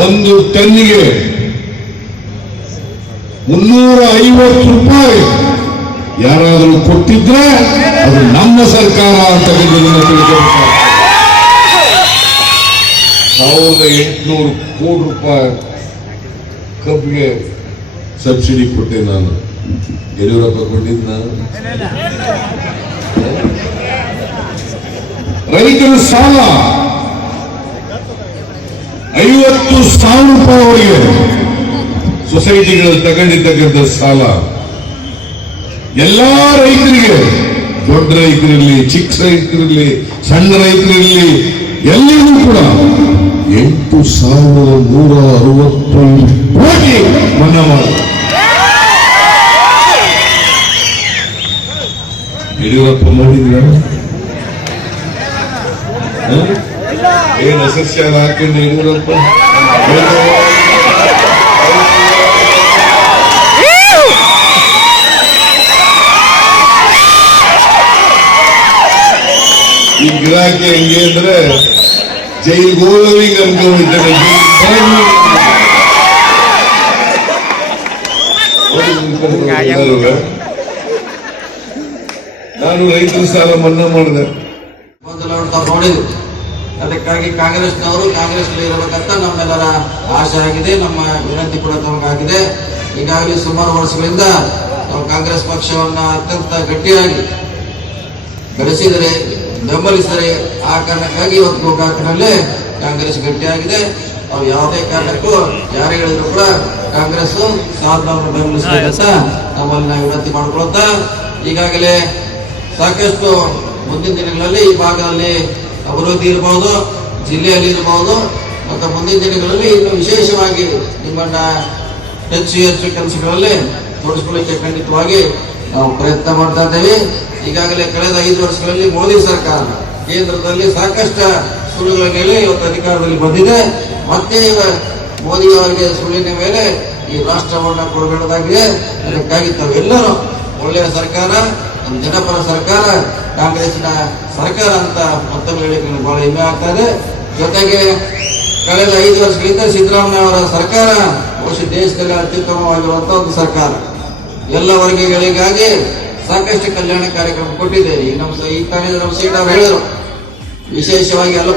ಒಂದು ಟನ್ನಿಗೆ ಮುನ್ನೂರ ಐವತ್ತು ರೂಪಾಯಿ. ಯಾರಾದರೂ ಕೊಟ್ಟಿದ್ರೆ ಅದು ನಮ್ಮ ಸರ್ಕಾರ ಅಂತ ತಿಳ್ಕೊಬೇಕು ಸಾವಿರದ ಎಂಟುನೂರು ಕೋಟಿ ರೂಪಾಯಿ ಕಬ್ಬಿಗೆ ಸಬ್ಸಿಡಿ ಕೊಟ್ಟೆ ನಾನು. ಯಡಿಯೂರಪ್ಪ ಕೊಟ್ಟಿದ್ದ ನಾನು. ರೈತರ ಸಾಲ ಐವತ್ತು ಸಾವಿರ ರೂಪಾಯಿ ಅವರಿಗೆ ಸೊಸೈಟಿಗಳು ತಗೊಂಡಿರ್ತಕ್ಕಂಥ ಸಾಲ. ಎಲ್ಲಾ ರೈತರಿಗೆ, ದೊಡ್ಡ ರೈತರಿರಲಿ, ಚಿಕ್ಕ ರೈತರಿರಲಿ, ಸಣ್ಣ ರೈತರಿರಲಿ ಎಲ್ಲರಿಗೂ ಕೂಡ ಎಂಟು ಸಾವಿರದ ನೂರ ಅರವತ್ತೈದು ಕೋಟಿ ಮನ್ನಾ ಮಾಡಿ ಯಡಿಯೂರಪ್ಪ ಮಾಡಿದ್ರ? ಏನ್ ಅಸಸ್ಯ ಹಾಕೊಂಡು ಯಡಿಯೂರಪ್ಪ ಈ ಗಿರಾಕಿ ಹೆಂಗೆ ಅಂದ್ರೆ ಜೈ ಹೋಗೋರಿಗೆ ಅನ್ಕೊಂಡಿದ್ದಾರೆ ನಾನು ರೈತರು ಸಾಲ ಮನ್ನಾ ಮಾಡಿದೆ. ನೋಡಿದ್ವಿ ಅದಕ್ಕಾಗಿ ಕಾಂಗ್ರೆಸ್ನವರು, ಕಾಂಗ್ರೆಸ್ನಲ್ಲಿ ಇರಬೇಕಂತ ನಮ್ಮೆಲ್ಲರ ಆಶೆ ಆಗಿದೆ, ನಮ್ಮ ವಿನಂತಿ ಕೂಡ ತಮಗಾಗಿದೆ ಈಗಾಗಲೇ ಸುಮಾರು ವರ್ಷಗಳಿಂದ ನಾವು ಕಾಂಗ್ರೆಸ್ ಪಕ್ಷವನ್ನ ಅತ್ಯಂತ ಗಟ್ಟಿಯಾಗಿ ಬೆಳೆಸಿದರೆ, ಬೆಂಬಲಿಸಿದರೆ ಆ ಕಾರಣಕ್ಕಾಗಿ ಇವತ್ತು ಗೋಕಾಕಿನಲ್ಲೇ ಕಾಂಗ್ರೆಸ್ ಗಟ್ಟಿಯಾಗಿದೆ. ಅವ್ರು ಯಾವುದೇ ಕಾರಣಕ್ಕೂ ಯಾರೇ ಹೇಳಿದ್ರು ಕೂಡ ಕಾಂಗ್ರೆಸ್ ಸಾಧನವನ್ನು ಬೆಂಬಲಿಸಬೇಕಂತ ನಮ್ಮಲ್ಲಿ ನಾವು ವಿನಂತಿ ಮಾಡ್ಕೊಳ್ತಾ ಈಗಾಗಲೇ ಸಾಕಷ್ಟು ಮುಂದಿನ ದಿನಗಳಲ್ಲಿ ಈ ಭಾಗದಲ್ಲಿ ಅಭಿವೃದ್ಧಿ ಇರಬಹುದು ಜಿಲ್ಲೆಯಲ್ಲಿ ಇರಬಹುದು ಮತ್ತು ಮುಂದಿನ ದಿನಗಳಲ್ಲಿ ಇನ್ನು ವಿಶೇಷವಾಗಿ ನಿಮ್ಮನ್ನ ಹೆಚ್ಚು ಹೆಚ್ಚು ಕೆಲಸಗಳಲ್ಲಿ ತೊಡಗಿಸ್ಕೊಳ್ಳಿಕ್ಕೆ ಖಂಡಿತವಾಗಿ ನಾವು ಪ್ರಯತ್ನ ಮಾಡ್ತಾ ಇದ್ದೇವೆ. ಈಗಾಗಲೇ ಕಳೆದ ಐದು ವರ್ಷಗಳಲ್ಲಿ ಮೋದಿ ಸರ್ಕಾರ ಕೇಂದ್ರದಲ್ಲಿ ಸಾಕಷ್ಟು ಸುಳ್ಳುಗಳ ಮೇಲೆ ಇವತ್ತು ಅಧಿಕಾರದಲ್ಲಿ ಬಂದಿದೆ. ಮತ್ತೆ ಮೋದಿ ಅವರಿಗೆ ಸುಳ್ಳಿನ ಮೇಲೆ ಈ ರಾಷ್ಟ್ರವನ್ನ ಕೊಡಬೇಡದಾಗಿದೆ. ಅದಕ್ಕಾಗಿ ತಾವೆಲ್ಲರೂ ಒಳ್ಳೆಯ ಸರ್ಕಾರ ನಮ್ಮ ಜನಪರ ಸರ್ಕಾರ ಕಾಂಗ್ರೆಸ್ನ ಸರ್ಕಾರ ಅಂತ ಮತ್ತೊಮ್ಮೆ ಹೇಳಿಕೆ ಬಹಳ ಹೆಮ್ಮೆ ಆಗ್ತಾ ಇದೆ. ಜೊತೆಗೆ ಕಳೆದ ಐದು ವರ್ಷಗಳಿಂದ ಸಿದ್ದರಾಮಯ್ಯ ಅವರ ಸರ್ಕಾರ ಬಹುಶಃ ದೇಶದಲ್ಲಿ ಅತ್ಯುತ್ತಮವಾಗಿರುವಂತಹ ಒಂದು ಸರ್ಕಾರ. ಎಲ್ಲ ವರ್ಗಗಳಿಗಾಗಿ ಸಾಕಷ್ಟು ಕಲ್ಯಾಣ ಕಾರ್ಯಕ್ರಮ ಕೊಟ್ಟಿದೆ ಈ ನಮ್ಮ ಈ ಕಾರ್ಯದ ನಮ್ಮ ಸೀಟ್ ಅವರು ಹೇಳಿದರು ವಿಶೇಷವಾಗಿ ಎಲ್ಲ